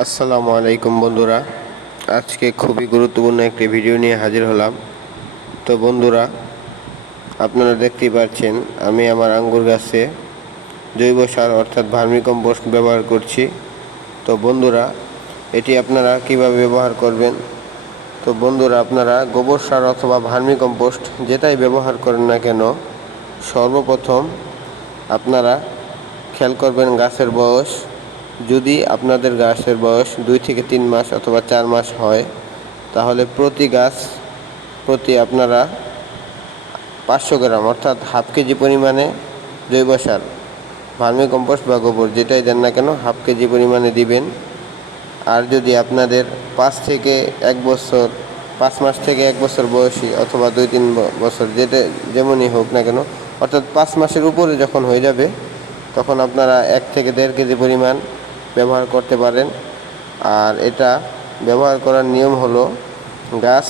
আসসালামু আলাইকুম বন্ধুরা। আজকে খুবই গুরুত্বপূর্ণ একটি ভিডিও নিয়ে হাজির হলাম। তো বন্ধুরা, আপনারা দেখতেই পাচ্ছেন, আমি আমার আঙ্গুর গাছে জৈব সার অর্থাৎ ভার্মিকম্পোস্ট ব্যবহার করছি। তো বন্ধুরা, এটি আপনারা কীভাবে ব্যবহার করবেন? তো বন্ধুরা, আপনারা গোবর সার অথবা ভার্মিকম্পোস্ট যেটাই ব্যবহার করেন না কেন, সর্বপ্রথম আপনারা খেয়াল করবেন গাছের বয়স যদি আপনাদের গাছের বয়স দুই থেকে তিন মাস অথবা চার মাস হয়, তাহলে প্রতি গাছ প্রতি আপনারা পাঁচশো গ্রাম, অর্থাৎ হাফ কেজি পরিমাণে জৈব সার, ভার্মি কম্পোস্ট বা গোবর, যেটাই দেন না কেন, হাফ কেজি পরিমাণে দিবেন। আর যদি আপনাদের পাঁচ থেকে এক বছর, পাঁচ মাস থেকে এক বছর বয়সী অথবা দুই তিন বছর, যেটা যেমনই হোক না কেন, অর্থাৎ পাঁচ মাসের উপরে যখন হয়ে যাবে, তখন আপনারা এক থেকে দেড় কেজি পরিমাণ ব্যবহার করতে পারেন। আর এটা ব্যবহার করার নিয়ম হলো, গাছ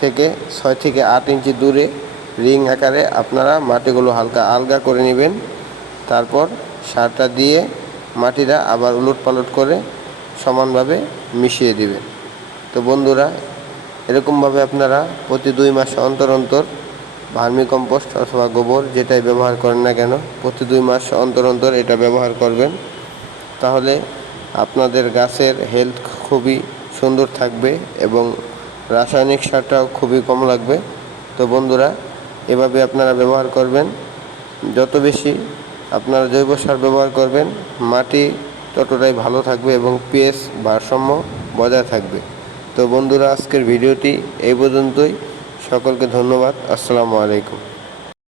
থেকে ছয় থেকে আট ইঞ্চি দূরে রিং আকারে আপনারা মাটিগুলো হালকা আলগা করে নেবেন। তারপর সারটা দিয়ে মাটিটা আবার উলট পালট করে সমানভাবে মিশিয়ে দিবেন। তো বন্ধুরা, এরকমভাবে আপনারা প্রতি দুই মাস অন্তর অন্তর ভার্মি কম্পোস্ট অথবা গোবর যেটাই ব্যবহার করেন না কেন, প্রতি দুই মাস অন্তর অন্তর এটা ব্যবহার করবেন। তাহলে আপনাদের গাছের হেলথ খুবই সুন্দর থাকবে এবং রাসায়নিক সারটাও খুবই কম লাগবে। তো বন্ধুরা, এভাবে আপনারা ব্যবহার করবেন। যত বেশি আপনারা জৈব সার ব্যবহার করবেন, মাটি ততটাই ভালো থাকবে এবং পিএস ভারসাম্য বজায় থাকবে। তো বন্ধুরা, আজকের ভিডিওটি এই পর্যন্তই। সকলকে ধন্যবাদ। আসসালামু আলাইকুম।